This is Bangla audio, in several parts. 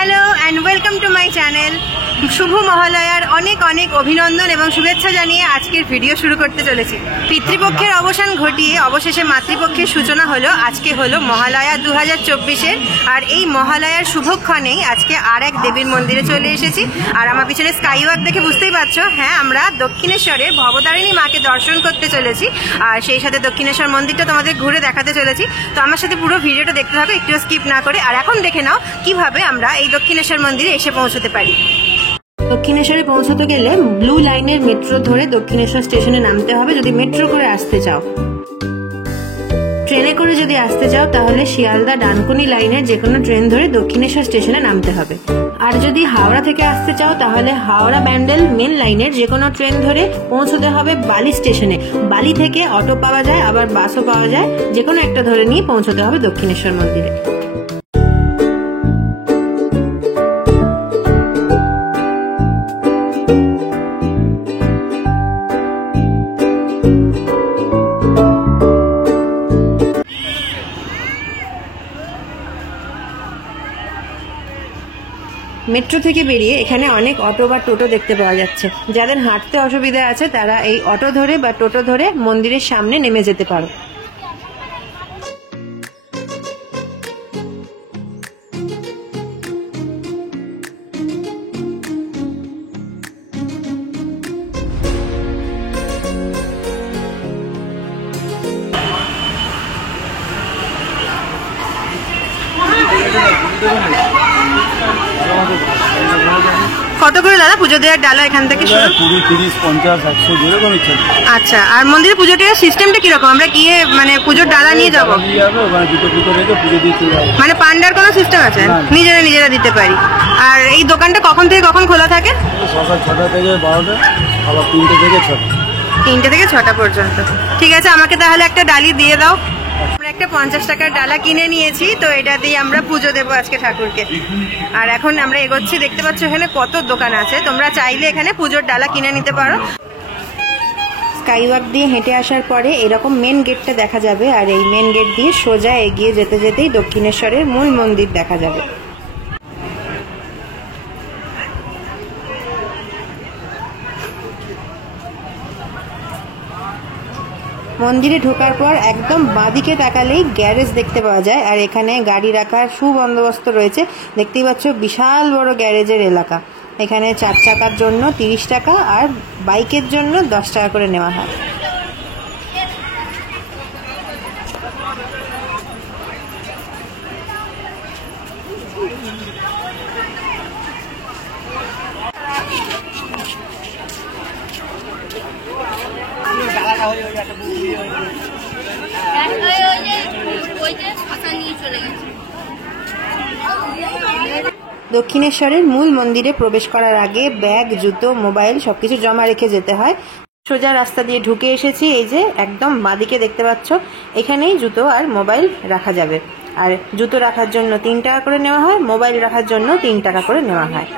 Hello and welcome to my channel. শুভ মহালয়ার অনেক অনেক অভিনন্দন এবং শুভেচ্ছা জানিয়ে আজকের ভিডিও শুরু করতে চলেছি। পিতৃপক্ষের অবসান ঘটিয়ে অবশেষে মাতৃপক্ষের সূচনা হলো। আজকে হলো মহালয়া 2024-এর, আর এই মহালয়ার শুভক্ষণেই আজকে আর এক দেবীর মন্দিরে চলে এসেছি। আর আমার পিছনে স্কাইওয়াক দেখে বুঝতেই পারছো, হ্যাঁ, আমরা দক্ষিণেশ্বরের ভবতারিণী মাকে দর্শন করতে চলেছি, আর সেই সাথে দক্ষিণেশ্বর মন্দিরটা তোমাদের ঘুরে দেখাতে চলেছি। তো আমার সাথে পুরো ভিডিওটা দেখতে থাকো, একটু স্কিপ না করে। আর এখন দেখে নাও কিভাবে আমরা এই দক্ষিণেশ্বর মন্দিরে এসে পৌঁছতে পারি। দক্ষিণেশ্বরে পৌঁছতে গেলে ব্লু লাইনের মেট্রো ধরে দক্ষিণেশ্বর স্টেশনে নামতে হবে যদি মেট্রো করে আসতে চাও। ট্রেনে করে যদি আসতে চাও তাহলে শিয়ালদা ডানকুনি লাইনের যে কোনো ট্রেন ধরে দক্ষিণেশ্বর স্টেশনে নামতে হবে। আর যদি হাওড়া থেকে আসতে চাও তাহলে হাওড়া ব্যান্ডেল মেন লাইনের যে কোনো ট্রেন ধরে পৌঁছতে হবে বালি স্টেশনে। বালি থেকে অটো পাওয়া যায়, আবার বাসও পাওয়া যায়, যে কোনো একটা ধরে নিয়ে পৌঁছতে হবে দক্ষিণেশ্বর মন্দিরে। মেট্রো থেকে বেরিয়ে এখানে অনেক অটো বা টোটো দেখতে পাওয়া যাচ্ছে। যাদের হাঁটতে অসুবিধা আছে তারা এই অটো ধরে বা টোটো ধরে মন্দিরের সামনে নেমে যেতে পারো। কত করে দাদা পুজো দেওয়ার ডালা এখান থেকে শুরু? 20, 30, 50, 100 যেরকম ইচ্ছা। আচ্ছা, আর মন্দিরে পুজো দেওয়ার সিস্টেমটা কিরকম? আমরা গিয়ে মানে পুজোর ডালা নিয়ে যাবো, মানে পান্ডার কোনো সিস্টেম আছে? নিজেরা দিতে পারি। আর এই দোকানটা কখন থেকে কখন খোলা থাকে? সকাল 6টা থেকে 12টা, আবার 3টে থেকে 6টা। 3টে থেকে 6টা পর্যন্ত। ঠিক আছে, আমাকে তাহলে একটা ডালি দিয়ে দাও। আমরা একটা 50 টাকার ডালা কিনে নিয়েছি, তো এটা দিয়ে আমরা পুজো দেবো আজকে ঠাকুরকে। আর এখন আমরা এগোচ্ছি, দেখতে পাচ্ছ এখানে কত দোকান আছে, তোমরা চাইলে এখানে পুজোর ডালা কিনে নিতে পারো। স্কাইওয়াক দিয়ে হেঁটে আসার পরে এরকম মেন গেটটা দেখা যাবে, আর এই মেন গেট দিয়ে সোজা এগিয়ে যেতে যেতেই দক্ষিণেশ্বরের মূল মন্দির দেখা যাবে। মন্দিরে ঢোকার পর একদম বাঁদিকে তাকালেই গ্যারেজ দেখতে পাওয়া যায়, আর এখানে গাড়ি রাখার সুবন্দোবস্ত রয়েছে। দেখতেই পাচ্ছ বিশাল বড় গ্যারেজের এলাকা। এখানে 4 চাকার জন্য 30 টাকা আর বাইকের জন্য 10 টাকা করে নেওয়া হয়। দক্ষিণেশ্বরের মূল মন্দিরে প্রবেশ করার আগে ব্যাগ, জুতো, মোবাইল সবকিছু জমা রেখে যেতে হয়। সোজা রাস্তা দিয়ে ঢুকে এসেছি, এই যে একদম বাঁদিকে দেখতে পাচ্ছ, এখানেই জুতো আর মোবাইল রাখা যাবে। আর জুতো রাখার জন্য 3 টাকা করে নেওয়া হয়, মোবাইল রাখার জন্য 3 টাকা করে নেওয়া হয়।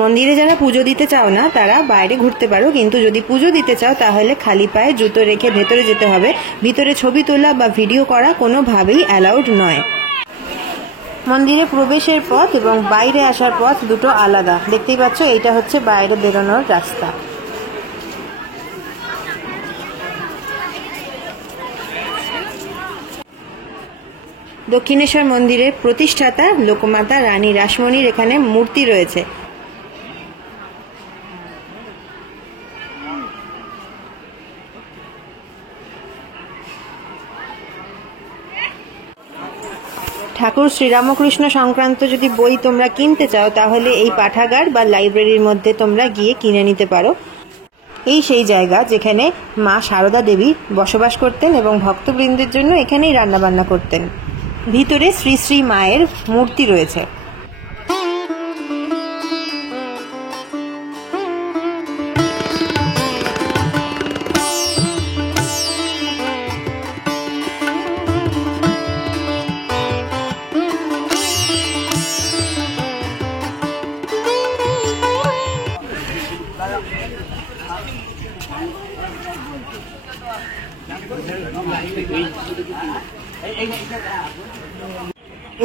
মন্দিরে যারা পুজো দিতে চাও না তারা বাইরে ঘুরতে পারো, কিন্তু যদি পুজো দিতে চাও তাহলে খালি পায়ে জুতো রেখে ভেতরে যেতে হবে। ভিতরে ছবি তোলা বা ভিডিও করা কোনোভাবেই অ্যালাউড নয়। মন্দিরে প্রবেশের পথ এবং বাইরে আসার পথ দুটো আলাদা। দেখতেই পাচ্ছ এইটা হচ্ছে বাইরে বেরোনোর রাস্তা। দক্ষিণেশ্বর মন্দিরের প্রতিষ্ঠাতা লোকমাতা রানী রাসমণির এখানে মূর্তি রয়েছে। ঠাকুর শ্রীরামকৃষ্ণ সংক্রান্ত যদি বই তোমরা কিনতে চাও তাহলে এই পাঠাগার বা লাইব্রেরির মধ্যে তোমরা গিয়ে কিনে নিতে পারো। এই সেই জায়গা যেখানে মা সারদা দেবী বসবাস করতেন এবং ভক্তবৃন্দের জন্য এখানেই রান্নাবান্না করতেন। ভিতরে শ্রী শ্রী মায়ের মূর্তি রয়েছে।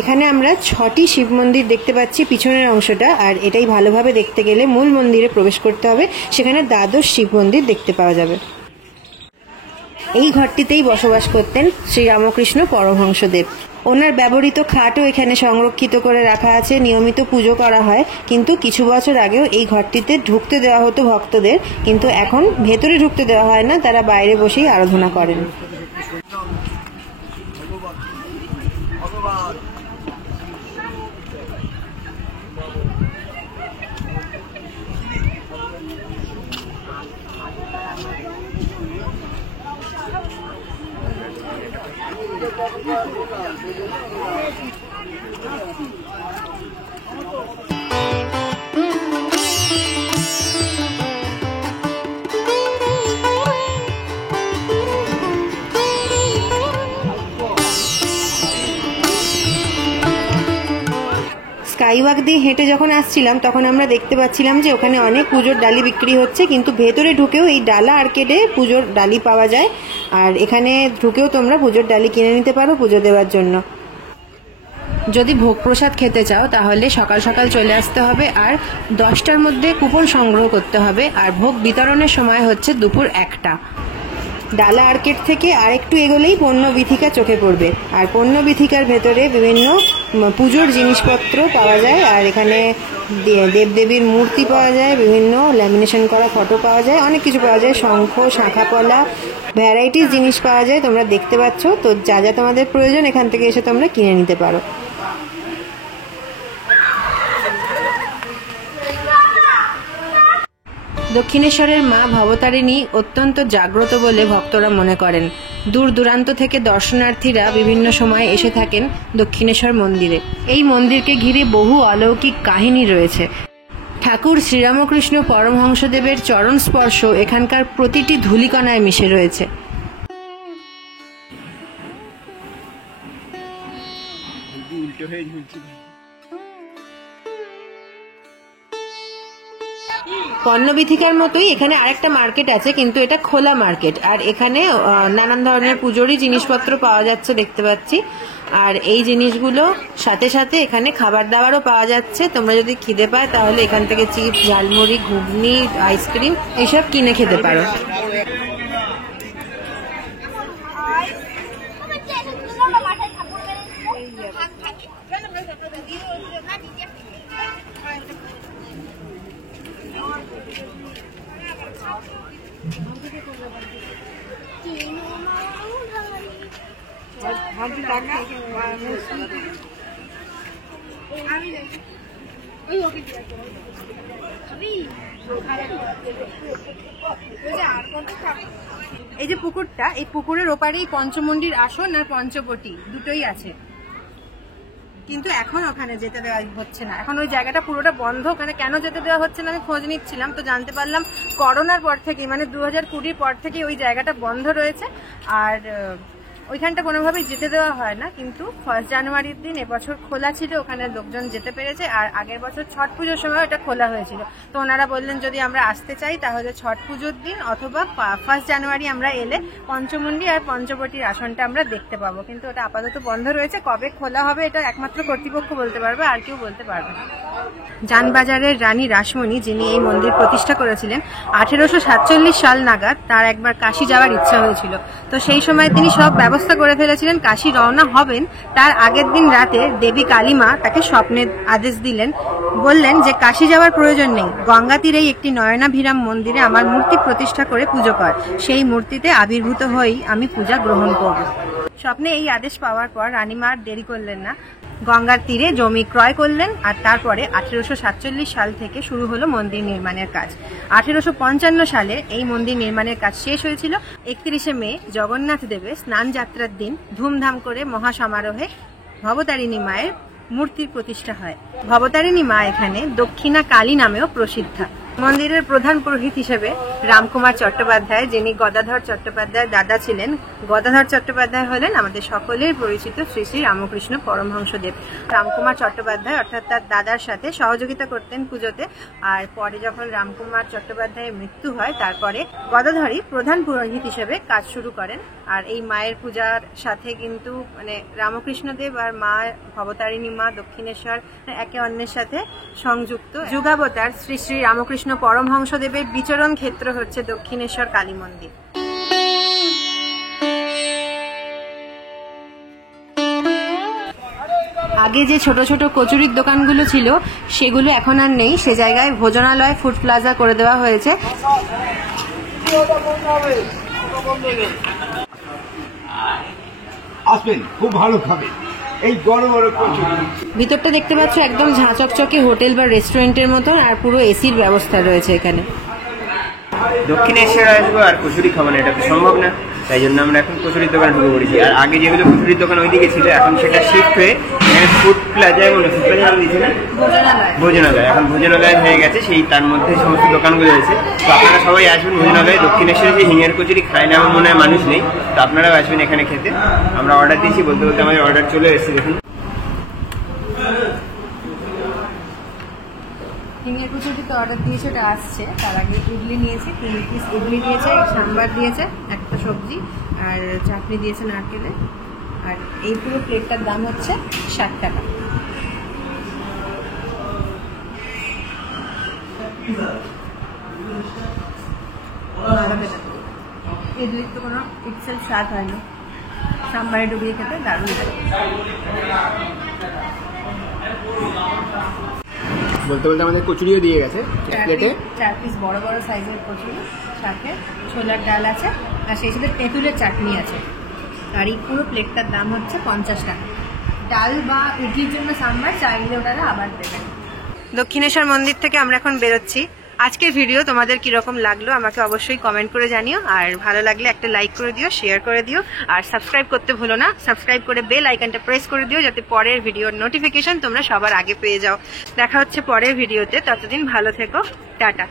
এখানে আমরা 6টি শিব মন্দির দেখতে পাচ্ছি পিছনের অংশটা, আর এটাই ভালোভাবে দেখতে গেলে মূল মন্দিরে প্রবেশ করতে হবে, সেখানে দ্বাদশ শিব মন্দির দেখতে পাওয়া যাবে। এই ঘরটিতেই বসবাস করতেন শ্রীরামকৃষ্ণ পরমহংসদেব। ওনার ব্যবহৃত খাটও এখানে সংরক্ষিত করে রাখা আছে, নিয়মিত পুজো করা হয়। কিন্তু কিছু বছর আগেও এই ঘরটিতে ঢুকতে দেওয়া হতো ভক্তদের, কিন্তু এখন ভেতরে ঢুকতে দেওয়া হয় না, তারা বাইরে বসেই আরাধনা করেন। স্কাইওয়াক দিয়ে হেঁটে যখন আসছিলাম তখন আমরা দেখতে পাচ্ছিলাম যে ওখানে অনেক পুজোর ডালি বিক্রি হচ্ছে, কিন্তু ভেতরে ঢুকেও এই ডালা আর্কেডে পুজোর ডালি পাওয়া যায়, আর এখানে ঢুকেও তোমরা পুজোর ডালি কিনে নিতে পারো পুজো দেওয়ার জন্য। যদি ভোগ প্রসাদ খেতে চাও তাহলে সকাল সকাল চলে আসতে হবে, আর 10টার মধ্যে কুপন সংগ্রহ করতে হবে, আর ভোগ বিতরণের সময় হচ্ছে দুপুর 1টা। ডালা আর্কেড থেকে আরেকটু এগোলেই পণ্যবিথিকা চোখে পড়বে, আর পণ্যবিথিকার ভেতরে বিভিন্ন পুজোর জিনিসপত্র পাওয়া যায়, আর এখানে দেবদেবীর মূর্তি পাওয়া যায়, বিভিন্ন ল্যামিনেশন করা ফটো পাওয়া যায়, অনেক কিছু পাওয়া যায়, শঙ্খ, শাঁখাপলা, ভ্যারাইটিস জিনিস পাওয়া যায়, তোমরা দেখতে পাচ্ছ। তো যা যা তোমাদের প্রয়োজন এখান থেকে এসে তোমরা কিনে নিতে পারো। দক্ষিণেশ্বরের মা ভবতারিণী অত্যন্ত জাগ্রত বলে ভক্তরা মনে করেন। দূর দূরান্ত থেকে দর্শনার্থীরা বিভিন্ন সময় এসে থাকেন দক্ষিণেশ্বর মন্দিরে। এই মন্দিরকে ঘিরে বহু অলৌকিক কাহিনী রয়েছে। ঠাকুর শ্রীরামকৃষ্ণ পরমহংসদেবের চরণ স্পর্শ এখানকার প্রতিটি ধূলিকণায় মিশে রয়েছে। পণ্যবিথিকার মতোই এখানে আরেকটা মার্কেট আছে, কিন্তু এটা খোলা মার্কেট, আর এখানে নানান ধরনের পুজোরই জিনিসপত্র পাওয়া যাচ্ছে দেখতে পাচ্ছি। আর এই জিনিসগুলো সাথে সাথে এখানে খাবার দাবারও পাওয়া যাচ্ছে। তোমরা যদি খিদে পায় তাহলে এখান থেকে চিপস, ঝালমুড়ি, ঘুগনি, আইসক্রিম এইসব কিনে খেতে পারো। এই যে পুকুরটা, এই পুকুরের ওপারেই পঞ্চমন্ডির আসন আর পঞ্চবটি দুটোই আছে, কিন্তু এখন ওখানে যেতে দেওয়া হচ্ছে না। এখন ওই জায়গাটা পুরোটা বন্ধ। ওখানে কেন যেতে দেওয়া হচ্ছে না আমি খোঁজ নিচ্ছিলাম, তো জানতে পারলাম করোনার পর থেকে, মানে 2020 পর থেকে ওই জায়গাটা বন্ধ রয়েছে, আর ওইখানটা কোনোভাবেই যেতে দেওয়া হয় না। কিন্তু 1 জানুয়ারির দিন এবছর খোলা ছিল, ওখানে লোকজন যেতে পেরেছে, আর আগের বছর ছট পুজোর সময় ওটা খোলা হয়েছিল। তো ওনারা বললেন যদি আমরা আসতে চাই তাহলে ছট পুজোর দিন অথবা 1 জানুয়ারি আমরা এলে পঞ্চমন্ডি আর পঞ্চবটির আসনটা আমরা দেখতে পাবো, কিন্তু ওটা আপাতত বন্ধ রয়েছে। কবে খোলা হবে এটা একমাত্র কর্তৃপক্ষ বলতে পারবে, আর কেউ বলতে পারবে না। জানবাজারের রানী রাসমণি, যিনি এই মন্দির প্রতিষ্ঠা করেছিলেন, 1847 সাল নাগাদ তার একবার কাশী যাওয়ার ইচ্ছা হয়েছিল। তো সেই সময় তিনি সব ব্যবস্থা করে ফেলেছিলেন, কাশী রওনা হবেন। তার আগের দিন রাতে দেবী কালীমা তাকে স্বপ্নে আদেশ দিলেন, বললেন যে কাশী যাওয়ার প্রয়োজন নেই, গঙ্গা তীরেই একটি নয়নাভিরাম মন্দিরে আমার মূর্তি প্রতিষ্ঠা করে পুজো কর, সেই মূর্তিতে আবির্ভূত হয়েই আমি পূজা গ্রহণ করব। স্বপ্নে এই আদেশ পাওয়ার পর রানীমা আর দেরি করলেন না, গঙ্গার তীরে জমি ক্রয় করলেন, আর তারপরে 1847 সাল থেকে শুরু হলো মন্দির নির্মাণের কাজ। 1855 সালে এই মন্দির নির্মাণের কাজ শেষ হয়েছিল। 31শে মে জগন্নাথ দেবের স্নান যাত্রার দিন ধুমধাম করে মহাসমারোহে ভবতারিণী মায়ের মূর্তির প্রতিষ্ঠা হয়। ভবতারিণী মা এখানে দক্ষিণা কালী নামেও প্রসিদ্ধা। মন্দিরের প্রধান পুরোহিত হিসেবে রামকুমার চট্টোপাধ্যায়, যিনি গদাধর চট্টোপাধ্যায়ের দাদা ছিলেন। গদাধর চট্টোপাধ্যায় হলেন আমাদের সকলের পরিচিত শ্রী শ্রী রামকৃষ্ণ পরমহংসদেব। রামকুমার চট্টোপাধ্যায় অর্থাৎ তার দাদার সাথে সহযোগিতা করতেন পুজোতে। আর পরে যখন রামকুমার চট্টোপাধ্যায়ের মৃত্যু হয়, তারপরে গদাধরই প্রধান পুরোহিত হিসেবে কাজ শুরু করেন। আর এই মায়ের পূজার সাথে কিন্তু মানে রামকৃষ্ণদেব আর মা ভবতারিণী মা দক্ষিণেশ্বর একে অন্যের সাথে সংযুক্ত। যুগাবতার শ্রী শ্রী রামকৃষ্ণ পরমহংসদেবের বিচরণ ক্ষেত্র হচ্ছে দক্ষিণেশ্বর কালী মন্দির। আগে যে ছোট ছোট কচুরির দোকানগুলো ছিল সেগুলো এখন আর নেই, সে জায়গায় ভোজনালয়, ফুড প্লাজা করে দেওয়া হয়েছে। আসবেন, খুব ভালো খাবে এই গরম গরম কচুরি। ভিতরটা দেখতে পাচ্ছ একদম ঝাঁচকচকে হোটেল বা রেস্টুরেন্টের মতন, আর পুরো এসির ব্যবস্থা রয়েছে এখানে। দক্ষিণেশ্বর আসবো আর কচুরি খাবো না, এটা তো সম্ভব না। তাই জন্য আমরা এখন কচুরির দোকানে ঢুকে পড়েছি। আর আগে যেগুলো কচুরির দোকান ওইদিকে ছিল, এখন সেটা শিফট হয়ে এখানে ফুড প্লাজায়, মনে ফুড প্লাজা নাম দিয়েছে না, ভোজনালয়। এখন ভোজনালয় হয়ে গেছে, সেই তার মধ্যে সমস্ত দোকানগুলো রয়েছে। তো আপনারা সবাই আসবেন ভোজনালয়ে। দক্ষিণেশ্বরে যে হিঙের কচুরি খায় না এমন মনে হয় মানুষ নেই, তো আপনারাও আসবেন এখানে খেতে। আমরা অর্ডার দিয়েছি, বলতে বলতে আমাদের অর্ডার চলে এসেছে। দেখুন হিঙের কচুরি তো অর্ডার দিয়েছে, ওটা আসছে। তার আগে ইডলি নিয়েছে, 3 পিস ইডলি দিয়েছে, সাম্বার দিয়েছে, একটা সবজি আর চাটনি দিয়েছে নারকেলে। আর এই পুরো প্লেটটার দাম হচ্ছে 60 টাকা। ইডলির তো কোনো ইটসেলফ স্বাদ হয় না, সাম্বারে ডুবিয়ে খেতে দারুণ লাগে। বলতে বলতে আমাদের কচুরিও দিয়ে গেছে প্লেটে। 4 পিস বড় বড় সাইজের কচুরি, সাথে ছোলার ডাল আছে, আর সেই সাথে তেঁতুলের চাটনি আছে। আর এই পুরো প্লেটটার দাম হচ্ছে 50 টাকা। ডাল বা ইডলির জন্য সাম্বার চাইলে ওটারা আবার দেবেন। দক্ষিণেশ্বর মন্দির থেকে আমরা এখন বেরোচ্ছি। আজকের ভিডিও তোমাদের কিরকম লাগলো আমাকে অবশ্যই কমেন্ট করে জানিও। আর ভালো লাগলে একটা লাইক করে দিও, শেয়ার করে দিও, আর সাবস্ক্রাইব করতে ভুলো না। সাবস্ক্রাইব করে বেল আইকনটা প্রেস করে দিও, যাতে পরের ভিডিওর নোটিফিকেশন তোমরা সবার আগে পেয়ে যাও। দেখা হচ্ছে পরের ভিডিওতে, ততদিন ভালো থেকো, টাটা।